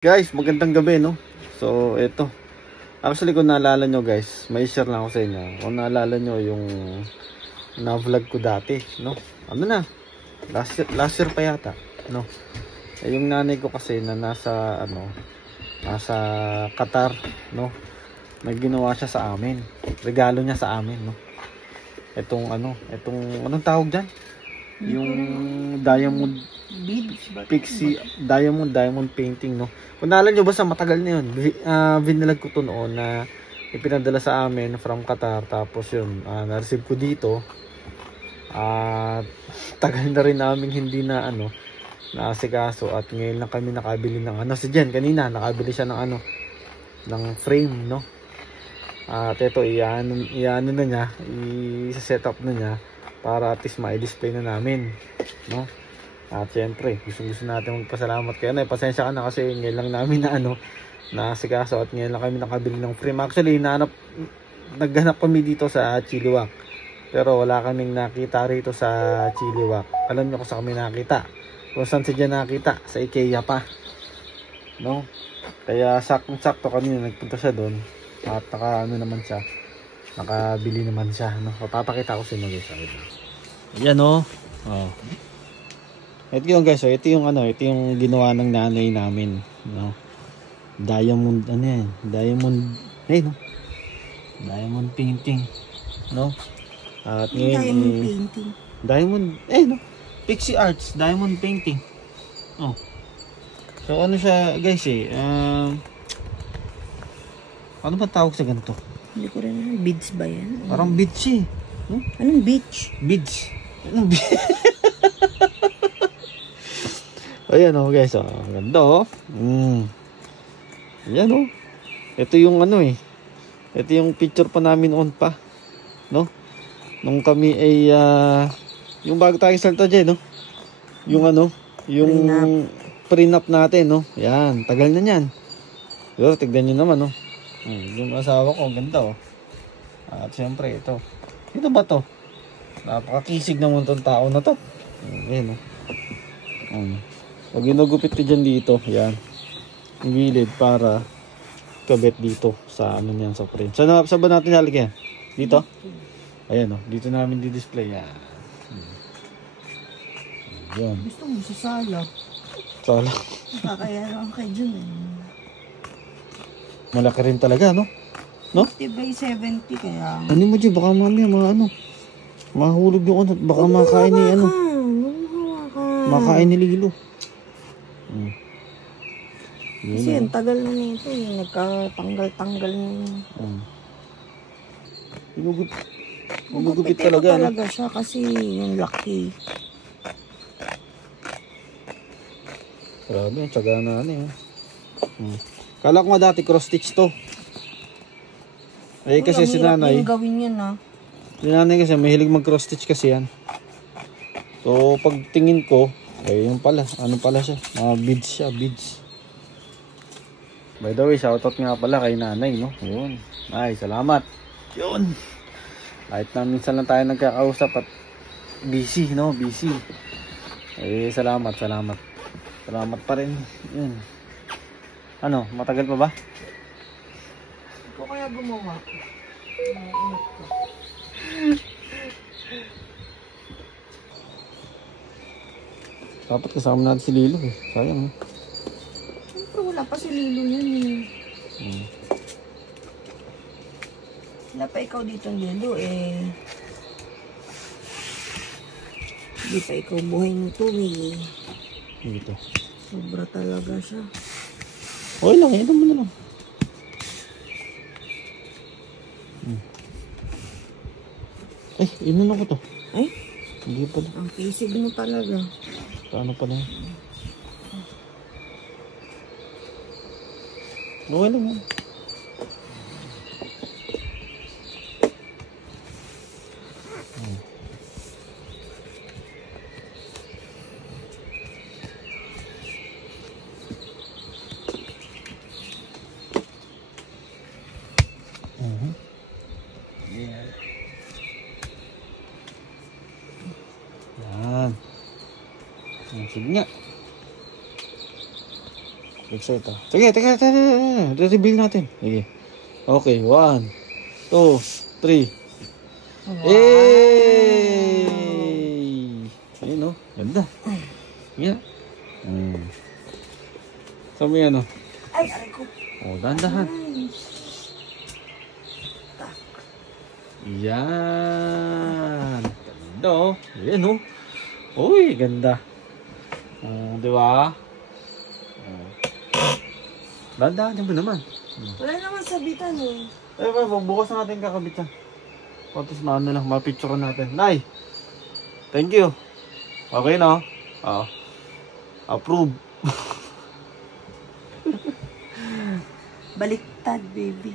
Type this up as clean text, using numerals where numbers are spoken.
Guys, magandang gabi, no? So, ito. Actually, kung naalala nyo, guys, may share lang ako sa inyo. Kung naalala nyo yung na-vlog ko dati, no? Ano na? Last year pa yata, no? Yung nanay ko kasi na nasa Qatar, no? May ginawa siya sa amin. Regalo niya sa amin, no? Anong tawag dyan? Yung diamond pixie diamond painting, no? Kung naalala nyo ba, sa matagal na yun, vinilag ko to noon na ipinadala sa amin from Qatar. Tapos yun, na-receive ko dito at tagal na rin namin hindi na naasikaso, at ngayon lang kami nakabili ng si Jen kanina nakabili siya ng frame, no? At ito iano na niya, i-set up na niya para at least ma-display na namin, no? At syempre, gusto natin magpasalamat kayo. Pasensya ka na kasi ngayon lang namin nasikaso at ngayon lang kami nakabili ng frame. Actually, naghanap kami dito sa Chilliwack, pero wala kaming nakita rito sa Chilliwack. Alam niyo kung saan kami nakita? Kung saan siya nakita? Sa IKEA pa, no? Kaya sakto kami nagpunta siya doon at nakabili naman siya, no? Papakita ko sa inyo, guys. Ayan, no? Oh. Ito yung, guys, ito yung ginawa ng nanay namin, no? Diamond diamond painting, no? At ngayon no? Pixie Arts diamond painting. Oh. So ano siya, guys, ano ba tawag sa ganito? Hindi ko rin alam. Beads ba yan? Parang beads eh. Hmm? Anong beach? Beads. Anong beads? Ayan, oh, guys, oh. Ang ganda, oh. Ayan, oh. Ito yung ito yung picture pa namin noon pa, no? Nung kami ay yung bago tayo salta dyan, no? Yung yung prenup natin, no? Yan, tagal na yan. Pero tignan nyo naman, no? Yung asawa ko, ang ganda, oh. At syempre, ito ba to? Napakakisig naman tong tao na to. Ayan, oh. Pag ginugupit ko dyan dito, yan, yung gilid para kabit dito sa niyan, sa frame. Saan ba natin lalagyan? Dito? Ayan, oh, dito namin di-display yan. Yan. Gusto mo sa sala? Sala? Kaya lang kay Jun, Malaki rin talaga, no? No? 50 by 70 kaya. Ano mo dyan? Baka mamaya mahulog yung baka makain ni makain ni Lilo. Kasi ang tagal na nito nagkatanggal-tanggal na Gugupit talaga, no? Talaga siya kasi yung laki. Grabe, tsaga na Kala ko nga dati cross stitch to. Kasi si nanay, gawin yan, si nanay kasi mahilig mag cross stitch kasi yan. So pag tingin ko, yung pala, pala siya, mga beads siya, beads. By the way, shoutout nga pala kay nanay, no? Yun. Ay, salamat. Yun. Kahit na minsan lang tayo nagkakausap at busy, no? Busy. Salamat. Salamat pa rin. Yun. Matagal pa ba? Ikaw kaya gumawa. Dapat kasama natin si Lilo, sayang. Siyempre wala pa si Lilo yan, Wala pa ikaw dito, Lilo, Hindi pa ikaw buhay nito, Dito. Sobra talaga siya. Okay lang, inom mo na lang. Inom ako to. Ay? Hindi pala. Ang pisig mo talaga. Paano pala? Okay lang mo. Yan. Sige nga. Excited ah. Sige, teka. Re-reveal natin. Sige. Okay, 1, 2, 3. Hey! Ayun oh, ganda. Yeah. Saan mo yan oh? Ay, aray ko. Oh, dahan-dahan. Yan. Ganda oh. Yan oh. Uy, ganda. Di ba? Dahan-dahan mo naman. Wala naman sabitan eh. Eh, bukas na natin kakabit yan. Tapos na ano lang, mapicture natin. Nay! Thank you. Okay na? Oo. Approve. Baliktad, baby.